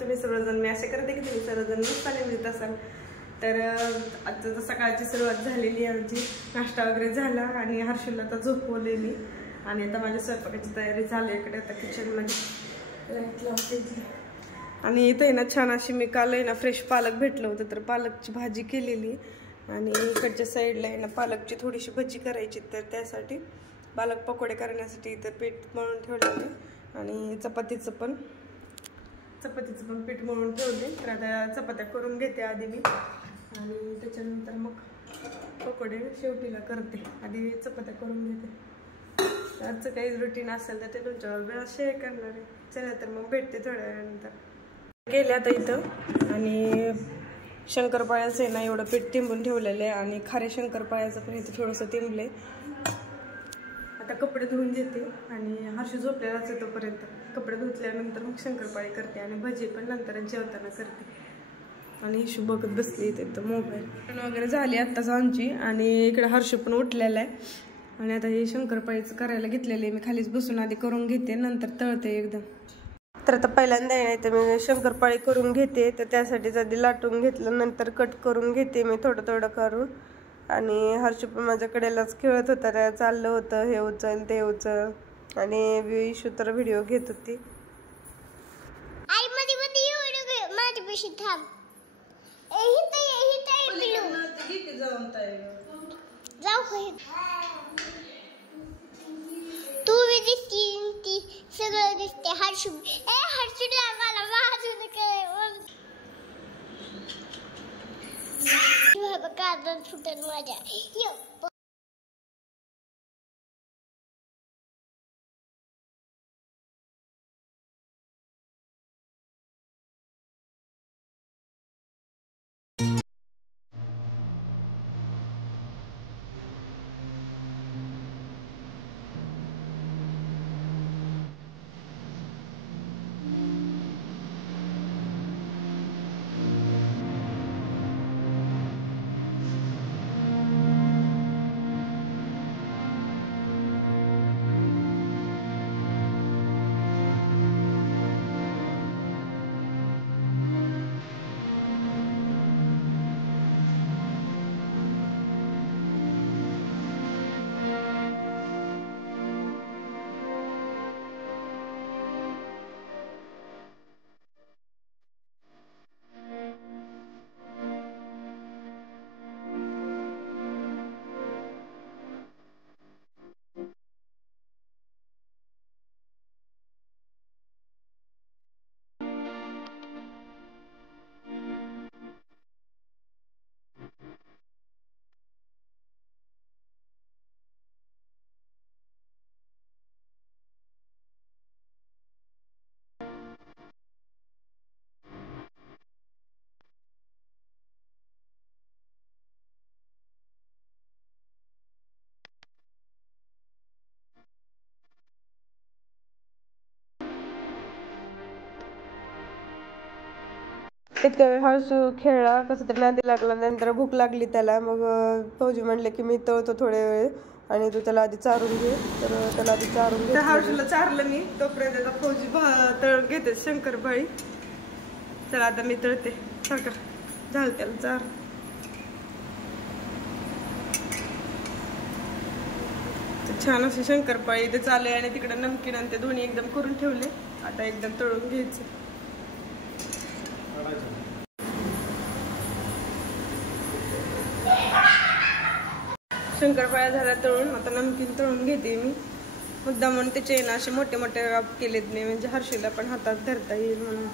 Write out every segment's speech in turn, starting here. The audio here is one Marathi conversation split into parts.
तुम्ही सर्वजण. मी असे करते की तुम्ही सर्वजण नुसताने मिळत असाल. तर आता तर सकाळची सुरुवात झालेली आहे आमची. नाश्ता वगैरे झाला आणि हर्षूला आता झोपवले मी. आणि आता माझ्या स्वयंपाकाची तयारी झाली इकडे आता किचनमध्ये लाईट लावते. आणि इथे ना छान अशी मी काल आहे ना फ्रेश पालक भेटलं होतं तर पालकची भाजी केलेली. आणि इकडच्या साईडला आहे ना पालकची थोडीशी भजी करायची तर त्यासाठी पालक पकोडे करण्यासाठी इथं पीठ मळून ठेवलेले. आणि चपातीचं पण पीठ मळून ठेवले. तर आता चपात्या करून घेते आधी मी आणि त्याच्यानंतर मग पकोडे शेवटीला करते. आधी चपात्या करून घेते. आजचं काही रुटीन असेल तर ते तुमच्यावर वेळा शेअर करणार आहे. चला तर मग भेटते थोड्या वेळानंतर. गेले आता इथं आणि शंकरपाळ्याचं आहे ना एवढं पीठ तिंबून ठेवलेलं आहे आणि खारे शंकरपाळ्याचं पण इथं थोडंसं तिंबले. आता कपडे धुवून घेते आणि हर्षू झोपलेलाच आहे तोपर्यंत. कपडे धुतल्यानंतर मग शंकरपाळी करते आणि भजी पण नंतर जेवताना करते. आणि हिशू बघत बसली इथे तर मोबाईल वगैरे झाली आत्ताच आमची. आणि इकडे हर्षू पण उठलेला आहे आणि आता हे शंकरपाळीचं करायला घेतलेलं आहे. मी खालीच बसून आधी करून घेते नंतर तळते एकदम. तर आता पहिल्यांदा आहे तर मी शंकरपाळी करून घेते. तर त्यासाठी आधी लाटून घेतलं नंतर कट करून घेते मी थोडं थोडं करून. आणि हर्षू पण माझ्याकडेलाच खेळत होता. त्या चाललं होतं हे उचल ते उचल. आणि विशू तर व्हिडिओ घेत होती. तू दिसती सगळं दिसते. हर्षू मला वाजून कागद फुटन माझ्या. इतक्या वेळ हर्षू खेळला कसं तरी नादी लागला. नंतर भूक लागली त्याला. मग फौजी म्हणले की मी तळतो थोडे वेळ आणि तू त्याला आधी चारून घे. तर त्याला आधी चारून घे. हर्षूला चारलं मी तोपर्यंत आता फौजी तळून घेते शंकरपाळी. चला आता मी तळते. सारखं झालं त्याला चार. छान असे शंकरपाळी इथे चालू आहे आणि तिकडे नमकीन आणि ते दोन्ही एकदम करून ठेवले. आता एकदम तळून घ्यायचं. शंकरपाळ्या झाल्या तळून. आता नमकीन तळून घेते मी. मुद्दा म्हणून त्याचे ना असे मोठे मोठे राप केलेत मी म्हणजे हर्षूला पण हातात धरता येईल म्हणून.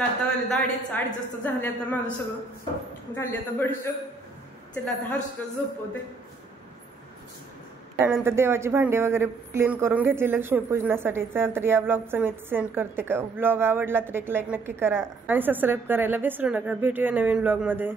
आता अडीच वाजता झाले. आता माझं सगळं घालली आता बडीशोप. चला आता हर्षूला झोपवते. त्यानंतर देवाची भांडी वगैरे क्लीन करून घेतली लक्ष्मीपूजनासाठी. चल तर या ब्लॉगचं मी सेंड करते. का ब्लॉग आवडला तर एक लाईक नक्की करा आणि सबस्क्राईब करायला विसरू नका. भेटूया नवीन ब्लॉगमध्ये.